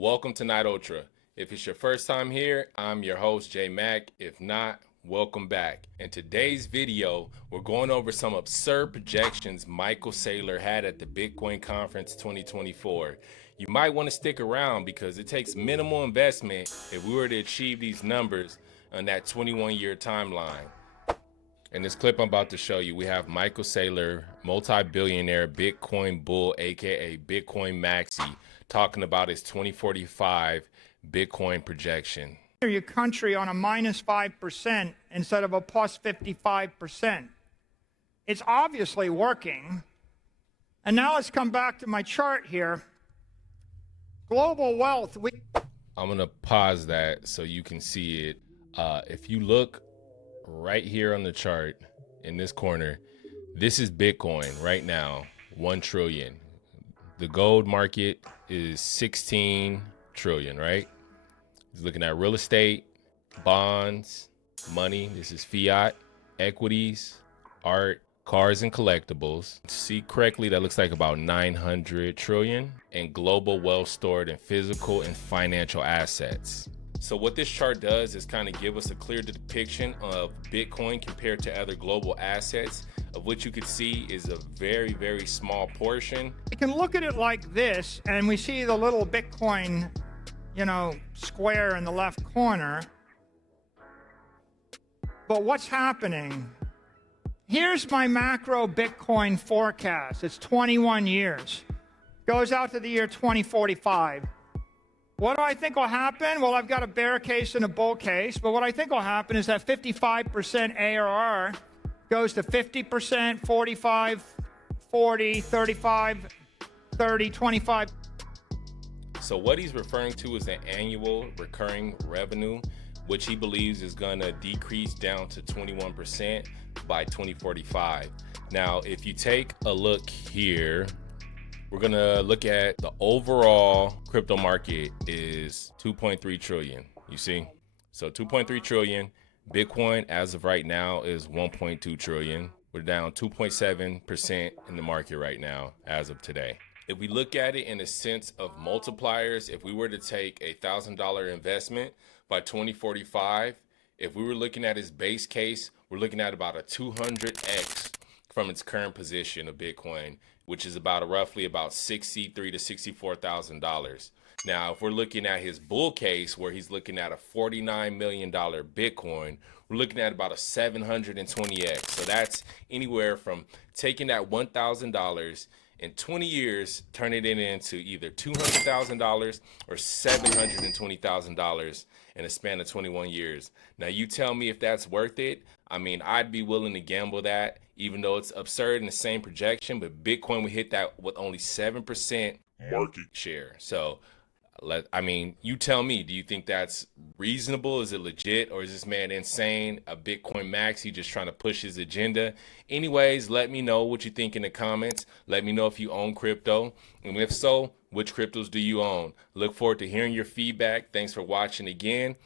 Welcome to Night Ultra. If it's your first time here, I'm your host, J Mac. If not, welcome back. In today's video, we're going over some absurd projections Michael Saylor had at the Bitcoin Conference 2024. You might want to stick around because it takes minimal investment if we were to achieve these numbers on that 21-year timeline. In this clip I'm about to show you, we have Michael Saylor, multi-billionaire Bitcoin bull, aka Bitcoin Maxi, talking about his 2045 Bitcoin projection. Your country on a minus 5% instead of a plus 55%. It's obviously working. And now let's come back to my chart here. Global wealth. I'm going to pause that so you can see it. If you look right here on the chart in this corner, this is Bitcoin right now, 1 trillion. The gold market is 16 trillion, right? He's looking at real estate, bonds, money. This is fiat, equities, art, cars and collectibles. See correctly, that looks like about 900 trillion, and global wealth stored in physical and financial assets. So what this chart does is kind of give us a clear depiction of Bitcoin compared to other global assets, of which you could see is a very, very small portion. We can look at it like this, and we see the little Bitcoin, square in the left corner. But what's happening? Here's my macro Bitcoin forecast. It's 21 years. Goes out to the year 2045. What do I think will happen? Well, I've got a bear case and a bull case, but what I think will happen is that 55% ARR goes to 50%, 45, 40, 35, 30, 25. So what he's referring to is the annual recurring revenue, which he believes is going to decrease down to 21% by 2045. Now, if you take a look here, we're going to look at the overall crypto market is 2.3 trillion. You see? So 2.3 trillion. Bitcoin as of right now is 1.2 trillion. We're down 2.7% in the market right now as of today. If we look at it in a sense of multipliers, if we were to take a $1,000 investment by 2045, if we were looking at his base case, we're looking at about a 200x from its current position of Bitcoin, which is roughly about $63,000 to $64,000. Now, if we're looking at his bull case, where he's looking at a $49 million Bitcoin, we're looking at about a 720x. So that's anywhere from taking that $1,000 in 20 years, turning it into either $200,000 or $720,000 in a span of 21 years. Now, you tell me if that's worth it. I mean, I'd be willing to gamble that, even though it's absurd in the same projection, but Bitcoin would hit that with only 7% market share. So, you tell me, do you think that's reasonable? Is it legit? Or is this man insane? A Bitcoin Maxi just trying to push his agenda? Anyways, let me know what you think in the comments. Let me know if you own crypto. And if so, which cryptos do you own? Look forward to hearing your feedback. Thanks for watching again.